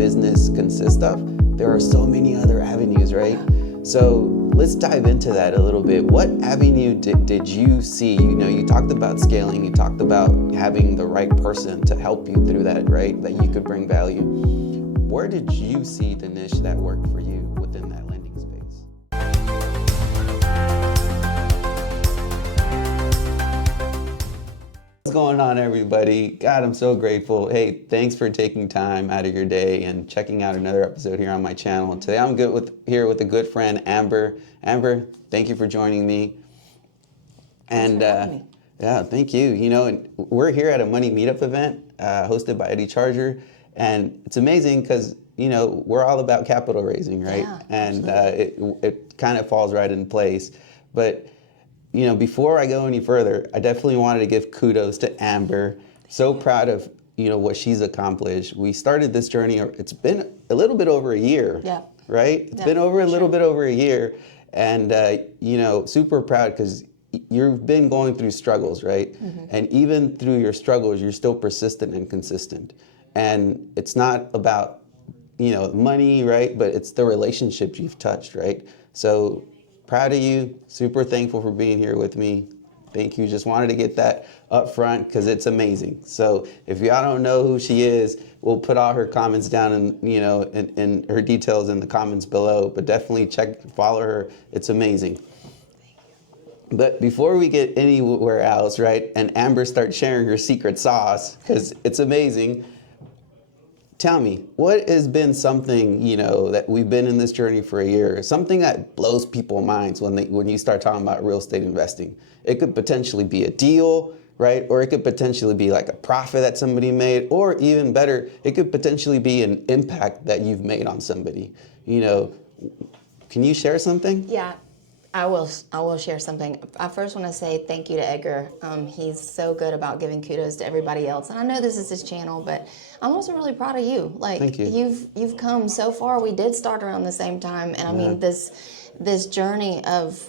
business consists of, there are so many other avenues, right? So let's dive into that a little bit. What avenue did you see? You know, you talked about scaling, you talked about having the right person to help you through that, right? That you could bring value. Where did you see the niche that worked for you within that lending space? What's going on, everybody? God, I'm so grateful. Hey, thanks for taking time out of your day and checking out another episode here on my channel. Today I'm here with a good friend, Amber. Amber, thank you for joining me. And yeah, thank you. You know, and we're here at a Money Meetup event hosted by Eddie Charger, and it's amazing because you know we're all about capital raising, right? Yeah, and it kind of falls right in place, but. You know, before I go any further, I definitely wanted to give kudos to Amber. So proud of, you know, what she's accomplished. We started this journey, it's been a little bit over a year, right? It's been over a little bit over a year. And, you know, super proud because you've been going through struggles, right? And even through your struggles, you're still persistent and consistent. And it's not about, you know, money, right? But it's the relationships you've touched, right? So proud of you, super thankful for being here with me. Thank you, just wanted to get that up front because it's amazing. So if y'all don't know who she is, we'll put all her comments down and you know, and her details in the comments below, but definitely follow her, it's amazing. But before we get anywhere else, right, and Amber starts sharing her secret sauce, because it's amazing, tell me, what has been something, you know, that we've been in this journey for a year, something that blows people's minds when you start talking about real estate investing? It could potentially be a deal, right? Or it could potentially be like a profit that somebody made, or even better, it could potentially be an impact that you've made on somebody. You know, can you share something? Yeah, I will share something. I first want to say thank you to Edgar. He's so good about giving kudos to everybody else. And I know this is his channel, but I'm also really proud of you. Like, thank you. You've come so far. We did start around the same time, and I mean this journey of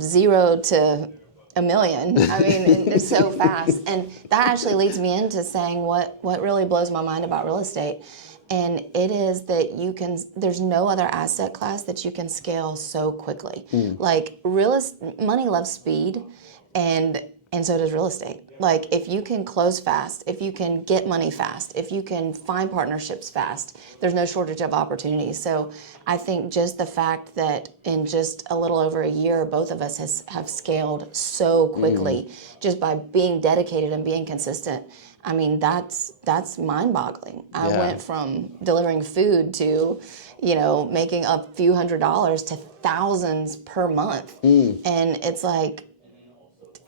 0 to a million. I mean, it's so fast, and that actually leads me into saying what really blows my mind about real estate. And it is that there's no other asset class that you can scale so quickly. Like money loves speed, and so does real estate. Like if you can close fast, if you can get money fast, if you can find partnerships fast, there's no shortage of opportunities. So I think just the fact that in just a little over a year, both of us have scaled so quickly just by being dedicated and being consistent. I mean, that's mind-boggling. I went from delivering food to, you know, making a few $100s to thousands per month. And it's like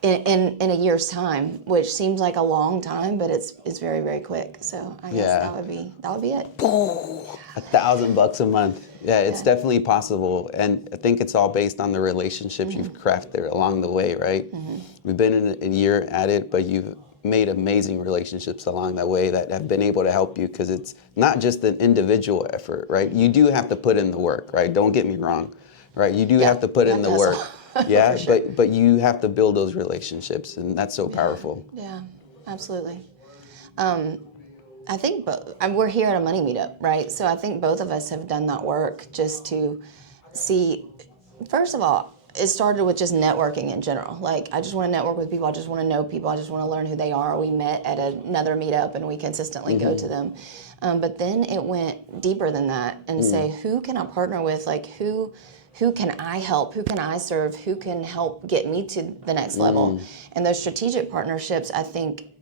in a year's time, which seems like a long time, but it's very, very quick. So I guess that would be it. $1,000 a month. Yeah, it's definitely possible. And I think it's all based on the relationships you've crafted along the way, right? We've been in a year at it, but you've made amazing relationships along that way that have been able to help you, because it's not just an individual effort, right? You do have to put in the work, right? Don't get me wrong, right? You do have to put in the work. Yeah, sure. but you have to build those relationships, and that's so powerful. Yeah, absolutely. I think we're here at a Money Meetup, right? So I think both of us have done that work just to see, first of all, it started with just networking in general. Like, I just want to network with people. I just want to know people. I just want to learn who they are. We met at another meetup, and we consistently go to them. But then it went deeper than that and say, who can I partner with? Like, who can I help? Who can I serve? Who can help get me to the next level? And those strategic partnerships, I think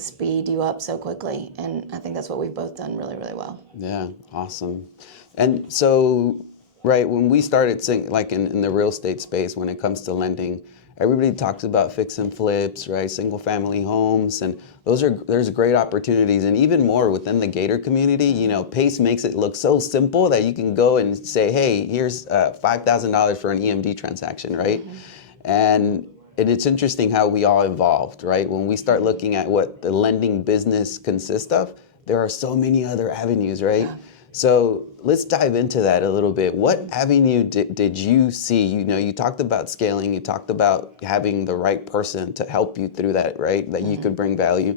speed you up so quickly. And I think that's what we've both done really, really well. Yeah, awesome. And so, right, when we started seeing, like in the real estate space, when it comes to lending, everybody talks about fix and flips, right? Single family homes, and there's great opportunities, and even more within the Gator community. You know, PACE makes it look so simple that you can go and say, hey, here's $5,000 for an EMD transaction, right? And it's interesting how we all evolved, right? When we start looking at what the lending business consists of, there are so many other avenues, right? Yeah. So let's dive into that a little bit. What avenue did you see? You know, you talked about scaling, you talked about having the right person to help you through that, right? That you could bring value.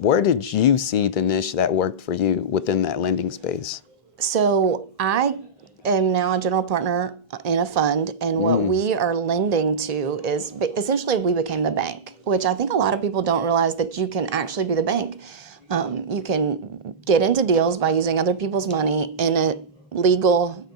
where did you see the niche that worked for you within that lending space? So I am now a general partner in a fund, and what we are lending to is essentially we became the bank, which I think a lot of people don't realize that you can actually be the bank. You can get into deals by using other people's money in a legal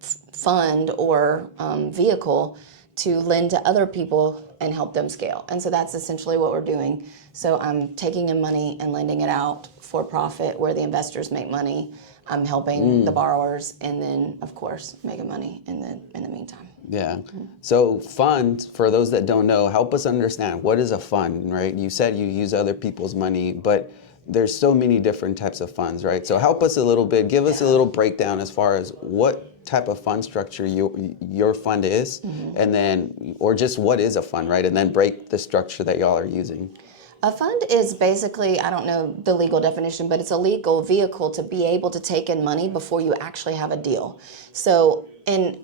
fund or vehicle to lend to other people and help them scale. And so that's essentially what we're doing. So I'm taking in money and lending it out for profit where the investors make money. I'm helping the borrowers, and then of course making money in the meantime. Yeah. So fund, for those that don't know, help us understand, what is a fund, right? You said you use other people's money, but there's so many different types of funds, right? So help us a little bit, give us a little breakdown as far as what type of fund structure your fund is, and then, or just what is a fund, right? And then break the structure that y'all are using. A fund is basically, I don't know the legal definition, but it's a legal vehicle to be able to take in money before you actually have a deal. So, and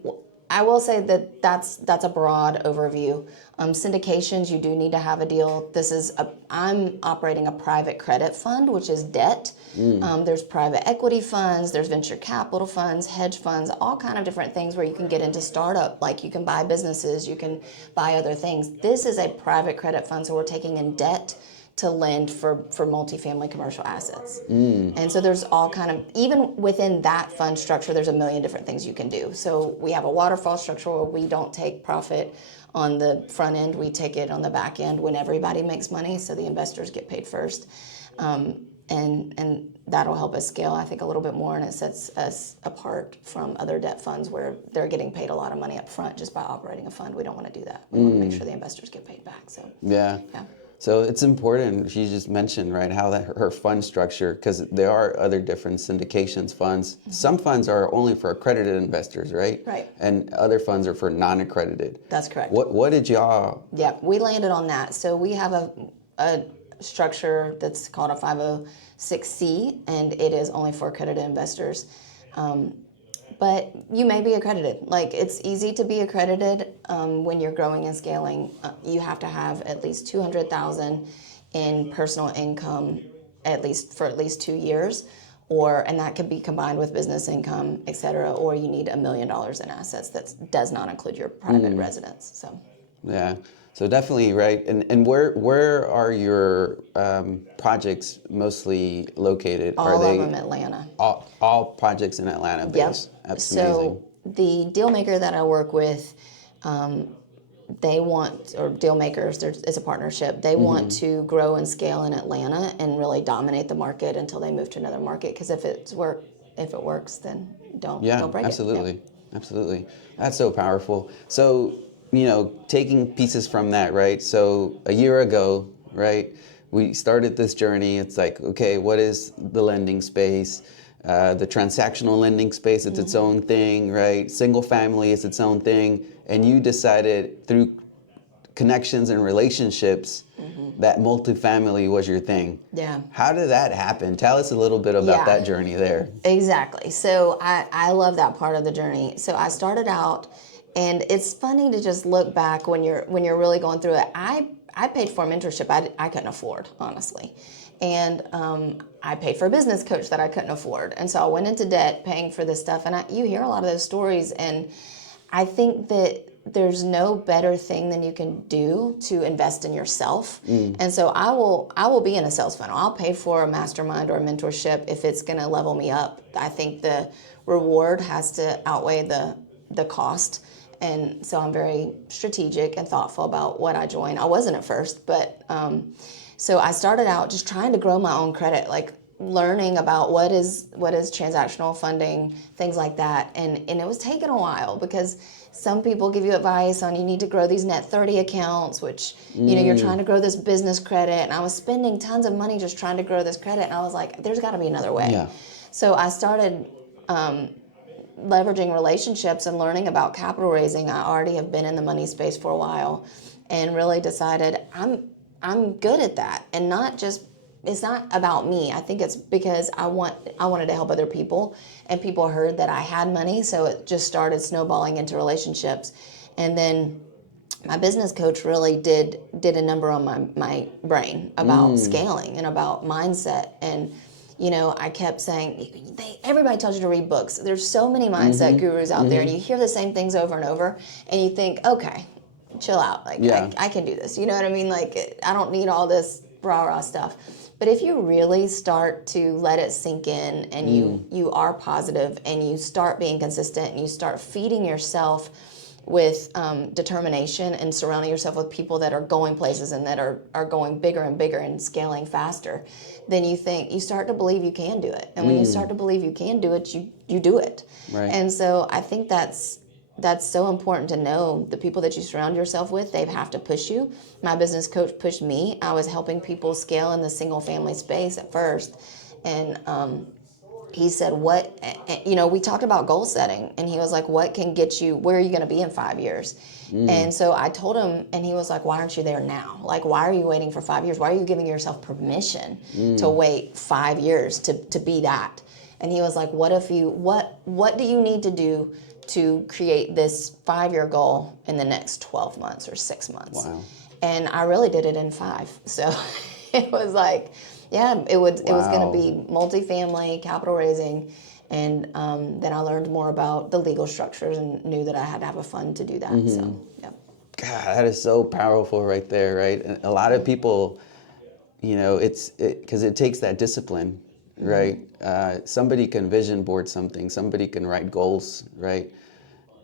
I will say that that's a broad overview. Syndications, you do need to have a deal. I'm operating a private credit fund, which is debt. There's private equity funds, there's venture capital funds, hedge funds, all kind of different things where you can get into startup, like you can buy businesses, you can buy other things. This is a private credit fund, so we're taking in debt to lend for multifamily commercial assets. And so there's all kind of, even within that fund structure, there's a million different things you can do. So we have a waterfall structure where we don't take profit on the front end, we take it on the back end when everybody makes money, so the investors get paid first. And that'll help us scale, I think, a little bit more, and it sets us apart from other debt funds where they're getting paid a lot of money up front just by operating a fund. We don't want to do that. We want to make sure the investors get paid back. So yeah. So it's important, she just mentioned, right, how that her fund structure, because there are other different syndications funds. Some funds are only for accredited investors, right? Right. And other funds are for non-accredited. That's correct. What did y'all? Yeah, we landed on that. So we have a structure that's called a 506C, and it is only for accredited investors. But you may be accredited. Like, it's easy to be accredited when you're growing and scaling. You have to have at least $200,000 in personal income for at least 2 years, and that could be combined with business income, et cetera. Or you need $1 million in assets that does not include your private residence. So. Yeah. So definitely, right. And where are your projects mostly located? All of them Atlanta. All projects in Atlanta based? Yep. That's so amazing. the deal maker that I work with, they want, or deal makers, it's a partnership. They want to grow and scale in Atlanta and really dominate the market until they move to another market. Because if it works, then don't break absolutely. it. Yeah. Absolutely. That's so powerful. So, taking pieces from that, right? So a year ago, right, we started this journey. It's like, okay, what is the lending space? The transactional lending space, it's its own thing, right? Single family is its own thing. And you decided through connections and relationships that multifamily was your thing. Yeah. How did that happen? Tell us a little bit about that journey there. Exactly. So I love that part of the journey. So I started out, and it's funny to just look back when you're really going through it. I paid for a mentorship I couldn't afford, honestly. And I paid for a business coach that I couldn't afford. And so I went into debt paying for this stuff. And you hear a lot of those stories. And I think that there's no better thing than you can do to invest in yourself. And so I will be in a sales funnel. I'll pay for a mastermind or a mentorship if it's going to level me up. I think the reward has to outweigh the cost. And so I'm very strategic and thoughtful about what I join. I wasn't at first, but so I started out just trying to grow my own credit, like learning about what is transactional funding, things like that. And it was taking a while because some people give you advice on you need to grow these net 30 accounts, which, you're trying to grow this business credit. And I was spending tons of money just trying to grow this credit. And I was like, there's got to be another way. Yeah. So I started leveraging relationships and learning about capital raising. I already have been in the money space for a while and really decided I'm good at that. And it's not about me. I think it's because I wanted to help other people, and people heard that I had money, so it just started snowballing into relationships. And then my business coach really did a number on my brain about scaling and about mindset. And I kept saying, everybody tells you to read books. There's so many mindset gurus out there, and you hear the same things over and over, and you think, okay, chill out. Like, I can do this. You know what I mean? Like, I don't need all this rah-rah stuff. But if you really start to let it sink in, and you are positive, and you start being consistent, and you start feeding yourself with determination and surrounding yourself with people that are going places and that are going bigger and bigger and scaling faster, then you start to believe you can do it. And when you start to believe you can do it, you do it. Right. And so I think that's so important to know. The people that you surround yourself with, they have to push you. My business coach pushed me. I was helping people scale in the single family space at first. And he said, we talked about goal setting, and he was like, what can get you, where are you going to be in 5 years? And so I told him, and he was like, why aren't you there now? Like, why are you waiting for 5 years? Why are you giving yourself permission to wait 5 years to be that? And he was like, what do you need to do to create this 5-year goal in the next 12 months or 6 months? Wow. And I really did it in 5. So it was like, it was going to be multifamily, capital raising, and then I learned more about the legal structures and knew that I had to have a fund to do that. So, yeah. God, that is so powerful right there, right? And a lot of people, because it takes that discipline, right? Somebody can vision board something, somebody can write goals, right?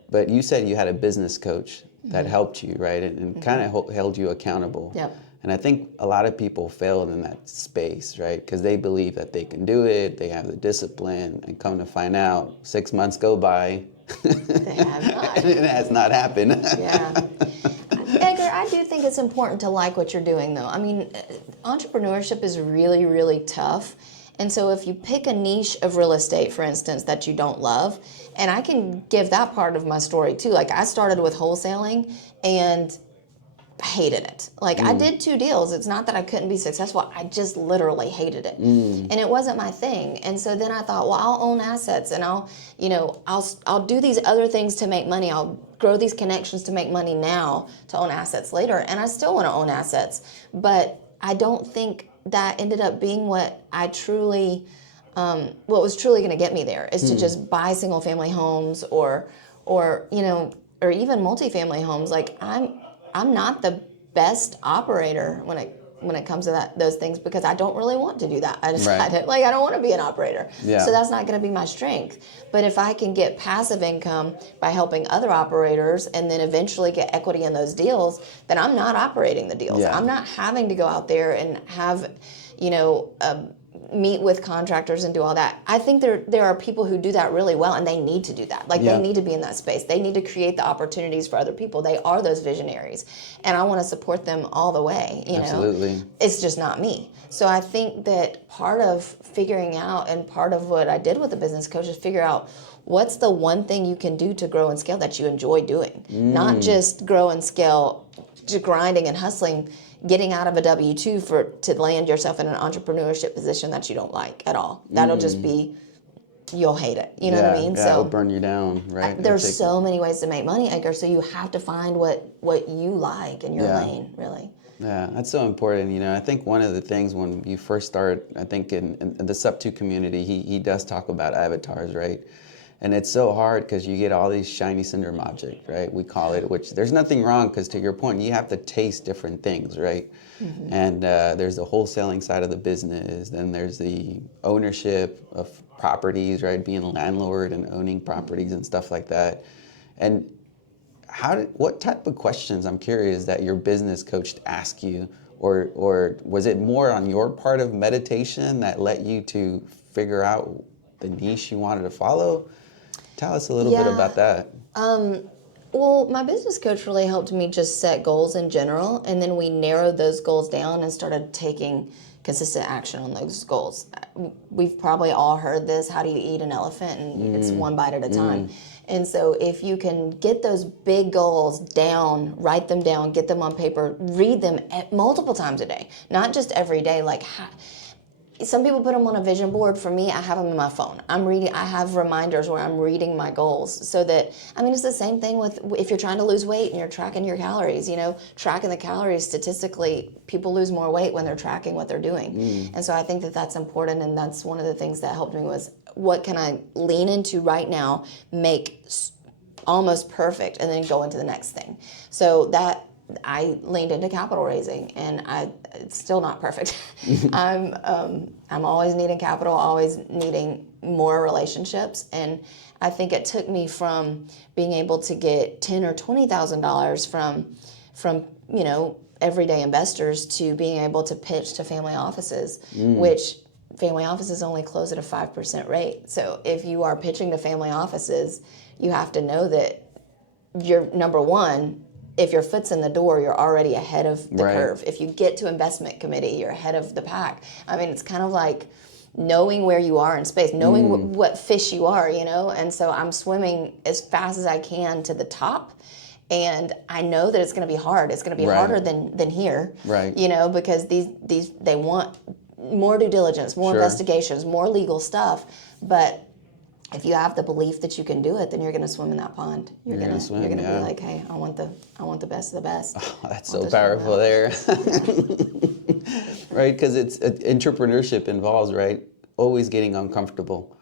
But you said you had a business coach that helped you, right? And kind of held you accountable. Yep. And I think a lot of people failed in that space, right? Because they believe that they can do it, they have the discipline, and come to find out, 6 months go by. They have not. And it has not happened. Yeah. Edgar, I do think it's important to like what you're doing, though. I mean, entrepreneurship is really, really tough. And so if you pick a niche of real estate, for instance, that you don't love, and I can give that part of my story too. Like, I started with wholesaling and hated it. Like, I did 2 deals. It's not that I couldn't be successful. I just literally hated it. And it wasn't my thing. And so then I thought, well, I'll own assets, and I'll do these other things to make money. I'll grow these connections to make money now to own assets later. And I still want to own assets. But I don't think that ended up being what I truly, what was truly going to get me there, is to just buy single family homes or even multifamily homes. Like, I'm not the best operator when it comes to those things, because I don't really want to do that. I decided, I don't want to be an operator. Yeah. So that's not going to be my strength. But if I can get passive income by helping other operators and then eventually get equity in those deals, then I'm not operating the deals. Yeah. I'm not having to go out there and have, meet with contractors and do all that. I think there are people who do that really well, and they need to do that. Like, they need to be in that space. They need to create the opportunities for other people. They are those visionaries, and I want to support them all the way. Absolutely. It's just not me. So I think that part of figuring out, and part of what I did with the business coach, is figure out what's the one thing you can do to grow and scale that you enjoy doing. Not just grow and scale, just grinding and hustling, getting out of a W-2 to land yourself in an entrepreneurship position that you don't like at all. That'll just be, you'll hate it. You know what I mean? Yeah, it'll burn you down, right? There's so many ways to make money, Edgar, so you have to find what you like in your lane, really. Yeah, that's so important. I think one of the things when you first start, I think in the Subto community, he does talk about avatars, right? And it's so hard because you get all these shiny syndrome objects, right? We call it, which there's nothing wrong, because to your point, you have to taste different things, right? And there's the wholesaling side of the business. Then there's the ownership of properties, right? Being a landlord and owning properties and stuff like that. And what type of questions, I'm curious, that your business coach asked you, or was it more on your part of meditation that led you to figure out the niche you wanted to follow? Tell us a little bit about that. Well, my business coach really helped me just set goals in general, and then we narrowed those goals down and started taking consistent action on those goals. We've probably all heard this: how do you eat an elephant? And it's one bite at a time. And so if you can get those big goals down, write them down, get them on paper, read them multiple times a day, not just every day. Like, some people put them on a vision board. For me, I have them in my phone. I have reminders where I'm reading my goals so that, I mean, it's the same thing with if you're trying to lose weight and you're tracking your calories, tracking the calories statistically, people lose more weight when they're tracking what they're doing. And so I think that that's important. And that's one of the things that helped me was what can I lean into right now, make almost perfect, and then go into the next thing. So that I leaned into capital raising, and it's still not perfect. I'm always needing capital, always needing more relationships, and I think it took me from being able to get $10,000 or $20,000 from everyday investors to being able to pitch to family offices, which family offices only close at a 5% rate. So if you are pitching to family offices, you have to know that you're number one. If your foot's in the door, you're already ahead of the curve. If you get to investment committee, you're ahead of the pack. I mean, it's kind of like knowing where you are in space, knowing what fish you are, And so I'm swimming as fast as I can to the top. And I know that it's going to be hard. It's going to be harder than here, because they want more due diligence, more investigations, more legal stuff. But if you have the belief that you can do it, then you're going to swim in that pond. You're going to be like, hey, I want the best of the best. Oh, that's so powerful there, right? Because it's entrepreneurship involves always getting uncomfortable,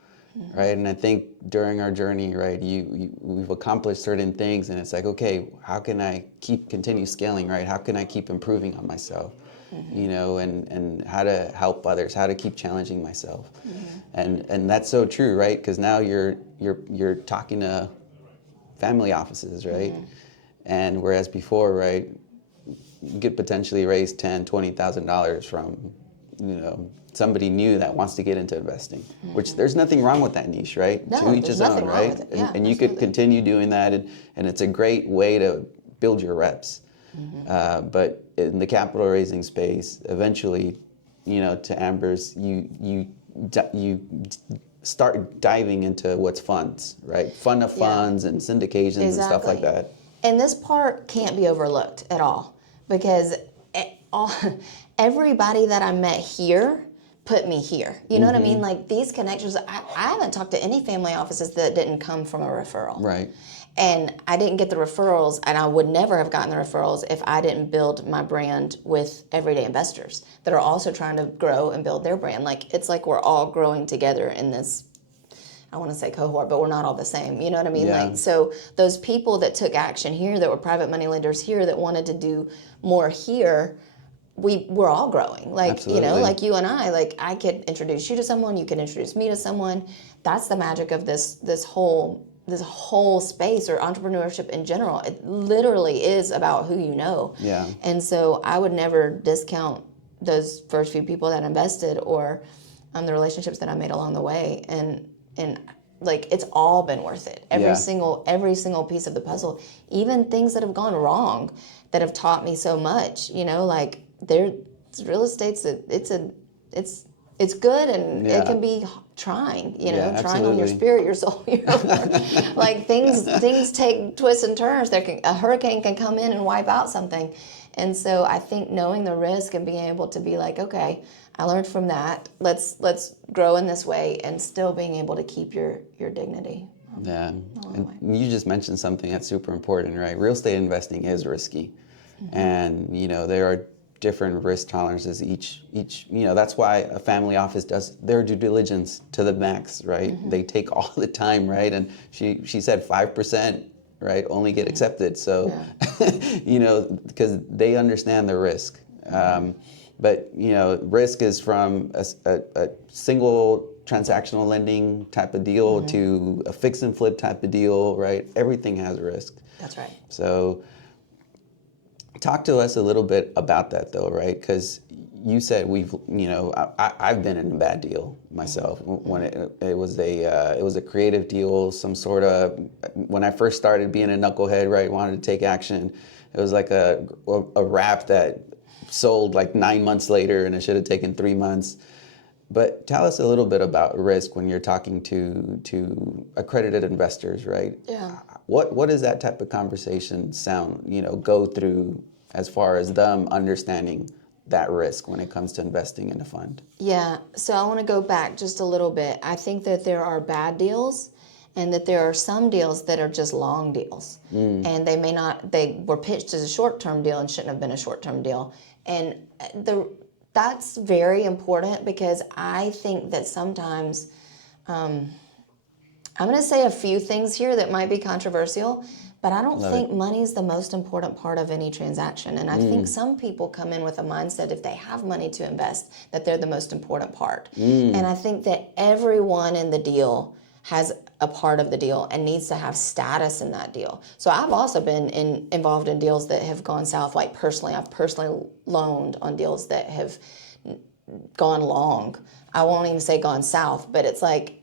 right? And I think during our journey, right, we've accomplished certain things, and it's like, okay, how can I continue scaling, right? How can I keep improving on myself? And how to help others, how to keep challenging myself, and that's so true, right? Because now you're talking to family offices, right? And whereas before, right, you could potentially raise $10,000-$20,000 from, somebody new that wants to get into investing, which there's nothing wrong with that niche, right? No, To each there's his own, nothing wrong right? with it. Yeah, and you could continue doing that, and it's a great way to build your reps. But in the capital raising space, eventually, to Amber's, you start diving into what's funds, right? Fund of funds and syndications and stuff like that. And this part can't be overlooked at all, because everybody that I met here put me here. You know what I mean? Like these connections, I haven't talked to any family offices that didn't come from a referral. Right. And I didn't get the referrals, and I would never have gotten the referrals if I didn't build my brand with everyday investors that are also trying to grow and build their brand. Like it's like we're all growing together in this, I want to say cohort, but we're not all the same. You know what I mean? Yeah. Like, so those people that took action here, that were private money lenders here, that wanted to do more here, we're all growing. Like, Absolutely. like you and I, like I could introduce you to someone, you could introduce me to someone. That's the magic of this whole space, or entrepreneurship in general. It literally is about who you know. Yeah. And so I would never discount those first few people that invested, or the relationships that I made along the way. And like it's all been worth it. Every single piece of the puzzle, even things that have gone wrong that have taught me so much. Like real estate's it's good, and it can be trying, trying on your spirit, your soul, like things take twists and turns. A hurricane can come in and wipe out something. And so I think knowing the risk and being able to be like, okay, I learned from that. Let's grow in this way, and still being able to keep your dignity. Yeah. And you just mentioned something that's super important, right? Real estate investing is risky. And, there are different risk tolerances each that's why a family office does their due diligence to the max, right? They take all the time, right? And she said 5%, right, only get accepted. So because they understand the risk. But risk is from a single transactional lending type of deal to a fix and flip type of deal, right? Everything has risk. That's right. So talk to us a little bit about that, though, right? Because you said I've been in a bad deal myself. When it was a creative deal, some sort of, when I first started being a knucklehead, right, wanted to take action. It was like a wrap that sold like 9 months later, and it should have taken 3 months. But tell us a little bit about risk when you're talking to accredited investors, right? Yeah. What does that type of conversation go through as far as them understanding that risk when it comes to investing in a fund? Yeah, so I want to go back just a little bit. I think that there are bad deals and that there are some deals that are just long deals. And they may not, they were pitched as a short-term deal and shouldn't have been a short-term deal. And that's very important because I think that sometimes, I'm going to say a few things here that might be controversial, but I don't think money is the most important part of any transaction. And I think some people come in with a mindset, if they have money to invest, that they're the most important part. And I think that everyone in the deal has a part of the deal and needs to have status in that deal. So I've also been involved in deals that have gone south. Like personally, I've personally loaned on deals that have gone long. I won't even say gone south, but it's like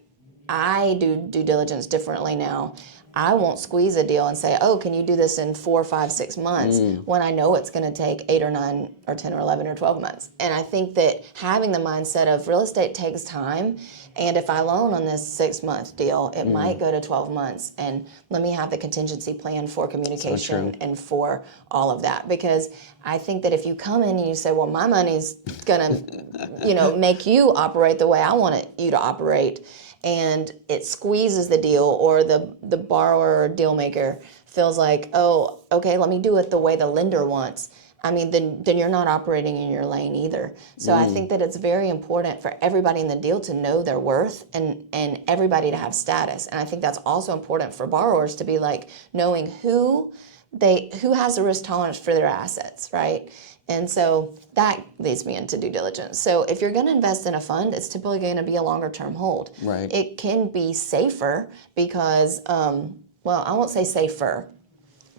I do due diligence differently now. I won't squeeze a deal and say, oh, can you do this in 4, 5, 6 months when I know it's going to take 8 or 9 or 10 or 11 or 12 months. And I think that having the mindset of real estate takes time. And if I loan on this 6-month deal, it might go to 12 months. And let me have the contingency plan for communication and for all of that. Because I think that if you come in and you say, well, my money's going to, make you operate the way I want you to operate, and it squeezes the deal, or the borrower or deal maker feels like, oh, okay, let me do it the way the lender wants. I mean, then you're not operating in your lane either. So I think that it's very important for everybody in the deal to know their worth and everybody to have status. And I think that's also important for borrowers to be like knowing who has the risk tolerance for their assets, right? And so that leads me into due diligence. So if you're going to invest in a fund, it's typically going to be a longer term hold. Right. It can be safer because, I won't say safer,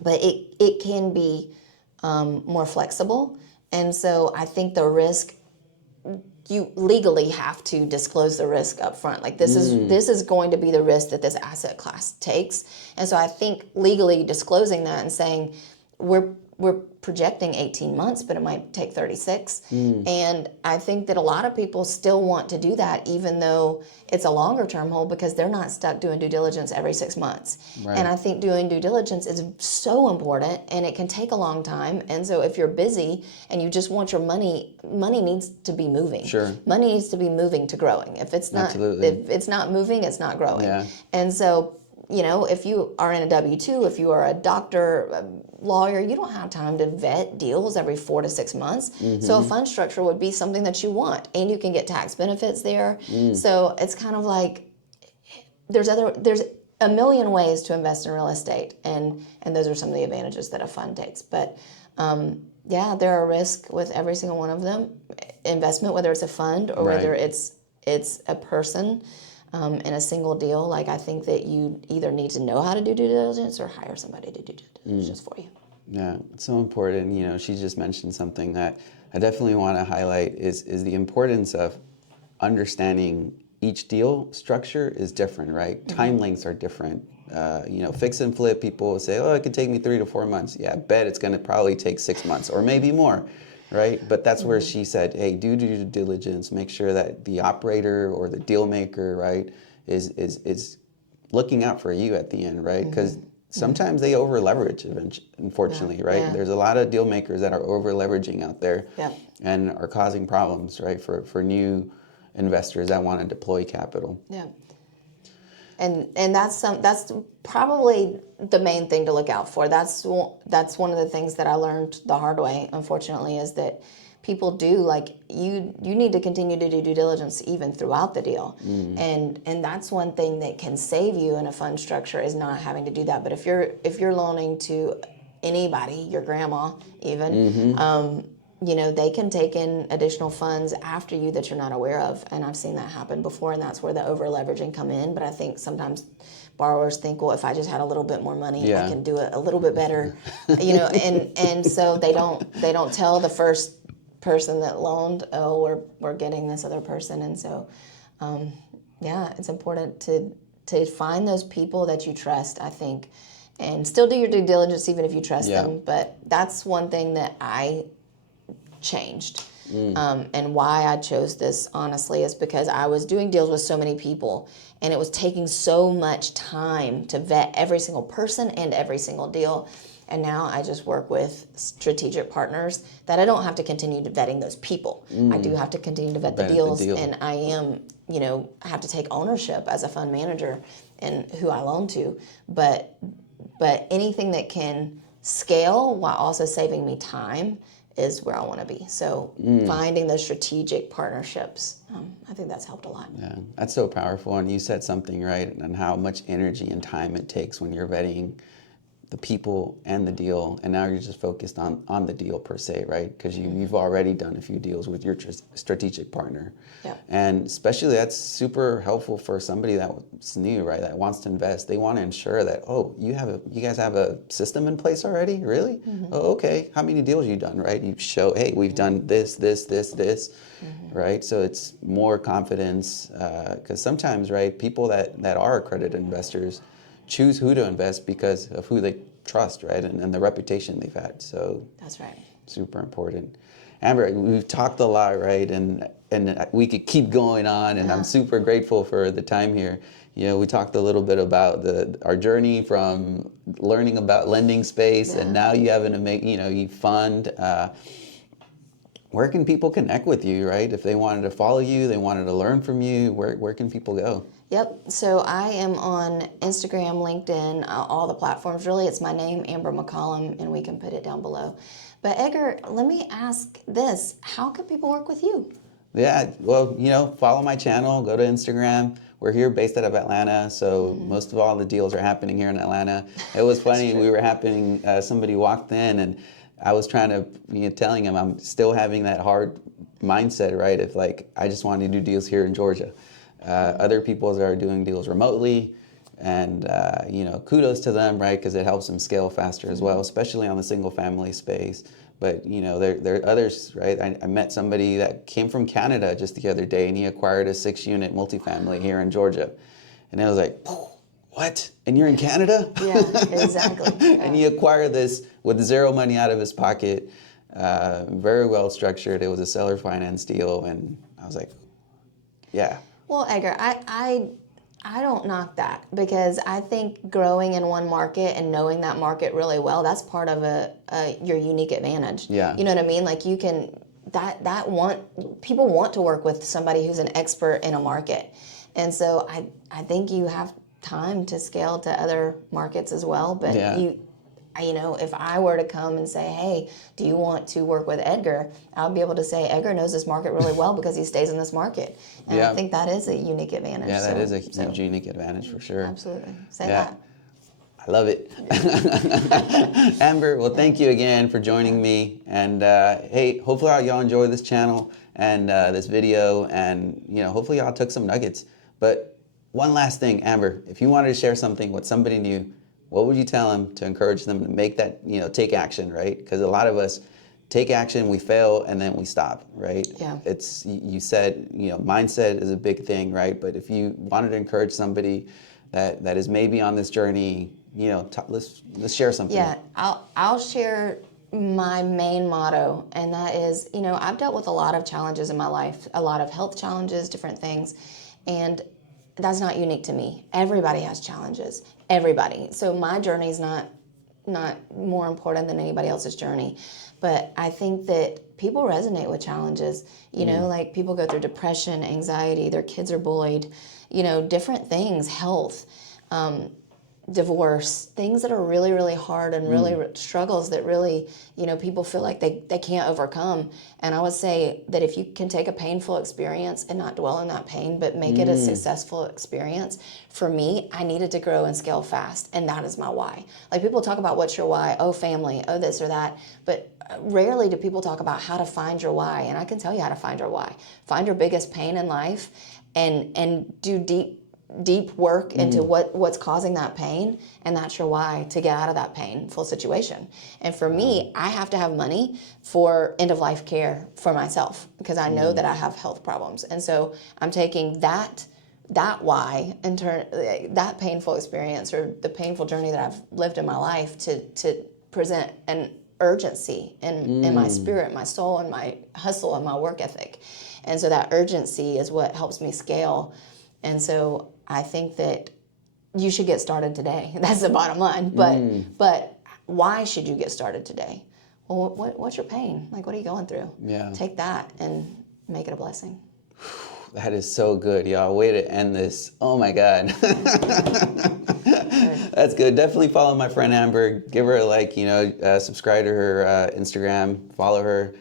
but it can be more flexible. And so I think the risk, you legally have to disclose the risk up front. Like this is going to be the risk that this asset class takes. And so I think legally disclosing that and saying we're projecting 18 months, but it might take 36. And I think that a lot of people still want to do that, even though it's a longer term hold, because they're not stuck doing due diligence every 6 months. Right. And I think doing due diligence is so important, and it can take a long time. And so if you're busy and you just want your money needs to be moving. Sure. Money needs to be moving to growing. If it's not, if it's not moving, it's not growing. Yeah. And so, if you are in a W-2, if you are a doctor, a lawyer, you don't have time to vet deals every 4 to 6 months. So a fund structure would be something that you want, and you can get tax benefits there. So it's kind of like there's a million ways to invest in real estate, and those are some of the advantages that a fund takes. But there are risks with every single one of them. Investment, whether it's a fund or whether it's a person. In a single deal, like I think that you either need to know how to do due diligence or hire somebody to do due diligence for you. Yeah, it's so important. She just mentioned something that I definitely want to highlight is the importance of understanding each deal structure is different, right? Time lengths are different. Fix and flip, people will say, oh, it could take me 3 to 4 months. Yeah, I bet it's going to probably take 6 months or maybe more. Right, but that's where she said, "Hey, do due diligence. Make sure that the operator or the deal maker, right, is looking out for you at the end, right? Because sometimes they over leverage, unfortunately, right? Yeah. There's a lot of deal makers that are over leveraging out there, and are causing problems, right, for new investors that want to deploy capital. Yeah. And that's probably the main thing to look out for. That's one of the things that I learned the hard way, unfortunately, is that people do, like, you need to continue to do due diligence even throughout the deal. And that's one thing that can save you in a fund structure, is not having to do that. But if you're loaning to anybody, your grandma even, they can take in additional funds after you that you're not aware of. And I've seen that happen before, and that's where the over leveraging come in. But I think sometimes borrowers think, well, if I just had a little bit more money, I can do it a little bit better, and so they don't tell the first person that loaned, oh, we're getting this other person. And so, it's important to find those people that you trust, I think, and still do your due diligence even if you trust them. But that's one thing that I changed. And why I chose this, honestly, is because I was doing deals with so many people, and it was taking so much time to vet every single person and every single deal. And now I just work with strategic partners that I don't have to continue to vetting those people. I do have to continue to vet the deals, and I am, I have to take ownership as a fund manager and who I loan to. But anything that can scale while also saving me time is where I want to be. So finding those strategic partnerships, I think that's helped a lot. Yeah, that's so powerful. And you said something, right, and how much energy and time it takes when you're vetting the people and the deal, and now you're just focused on the deal per se, right? Because you've already done a few deals with your strategic partner. Yeah. And especially that's super helpful for somebody that's new, right? That wants to invest. They want to ensure that, oh, you guys have a system in place already? Really? Oh, okay. How many deals you done, right? You show, hey, we've done this, right? So it's more confidence, because sometimes, right, people that are accredited investors choose who to invest because of who they trust, right, and the reputation they've had. So that's right. Super important. Amber, we've talked a lot, right, and we could keep going on, and I'm super grateful for the time here. We talked a little bit about our journey from learning about lending space, and now you having to make, you fund. Where can people connect with you, right? If they wanted to follow you, they wanted to learn from you, where can people go? Yep. So I am on Instagram, LinkedIn, all the platforms. Really, it's my name, Amber McCollum, and we can put it down below. But Edgar, let me ask this. How can people work with you? Yeah, well, follow my channel, go to Instagram. We're here based out of Atlanta, so most of all the deals are happening here in Atlanta. It was funny, somebody walked in and I was trying to, telling him I'm still having that hard mindset, right? If I just want to do deals here in Georgia. Other people are doing deals remotely, and kudos to them, right? Because it helps them scale faster as well, especially on the single family space. But there are others, right? I met somebody that came from Canada just the other day, and he acquired a 6-unit multifamily here in Georgia, and I was like, what? And you're in Canada? Yeah, exactly. And he acquired this with zero money out of his pocket, very well structured. It was a seller finance deal, and I was like, yeah. Well, Edgar, I don't knock that, because I think growing in one market and knowing that market really well, that's part of your unique advantage. Yeah. You know what I mean? Like you can, people want to work with somebody who's an expert in a market. And so I think you have time to scale to other markets as well. But if I were to come and say, hey, do you want to work with Edgar? I'll be able to say, Edgar knows this market really well because he stays in this market. And I think that is a unique advantage. Yeah, that is a huge unique advantage for sure. Absolutely. Say that. I love it. Amber, well, thank you again for joining me. And hey, hopefully y'all enjoy this channel and this video, and hopefully y'all took some nuggets. But one last thing, Amber, if you wanted to share something with somebody new, what would you tell them to encourage them to make that, take action, right? Because a lot of us take action, we fail, and then we stop, right? Yeah. You said, mindset is a big thing, right? But if you wanted to encourage somebody that is maybe on this journey, let's share something. Yeah, I'll share my main motto, and that is, I've dealt with a lot of challenges in my life, a lot of health challenges, different things, and that's not unique to me. Everybody has challenges. Everybody. So my journey is not more important than anybody else's journey. But I think that people resonate with challenges. Like people go through depression, anxiety, their kids are bullied, different things, health, divorce, things that are really, really hard and really struggles that really, people feel like they can't overcome. And I would say that if you can take a painful experience and not dwell in that pain, but make it a successful experience, for me, I needed to grow and scale fast. And that is my why. Like people talk about what's your why? Oh, family, oh, this or that. But rarely do people talk about how to find your why. And I can tell you how to find your why. Find your biggest pain in life and do deep work into what's causing that pain, and that's your why to get out of that painful situation. And for me, I have to have money for end-of-life care for myself because I know that I have health problems. And so I'm taking that why and that painful experience or the painful journey that I've lived in my life to present an urgency in my spirit, my soul, and my hustle and my work ethic. And so that urgency is what helps me scale. And so I think that you should get started today. That's the bottom line. But why should you get started today? Well, what's your pain? Like, what are you going through? Yeah. Take that and make it a blessing. That is so good, y'all. Way to end this. Oh my God. That's good. Definitely follow my friend Amber. Give her a like, subscribe to her Instagram, follow her.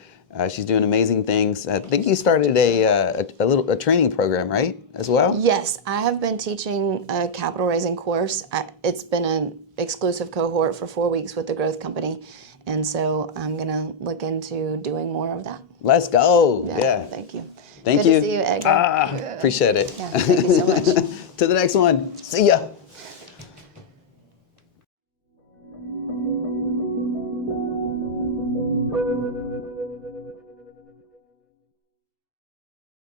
She's doing amazing things. I think you started a training program, right, as well? Yes, I have been teaching a capital raising course. It's been an exclusive cohort for 4 weeks with the growth company. And so I'm going to look into doing more of that. Let's go. Yeah. Thank you. Thank Good you. to see you, Edgar. Appreciate it. Yeah, thank you so much. To the next one. See ya.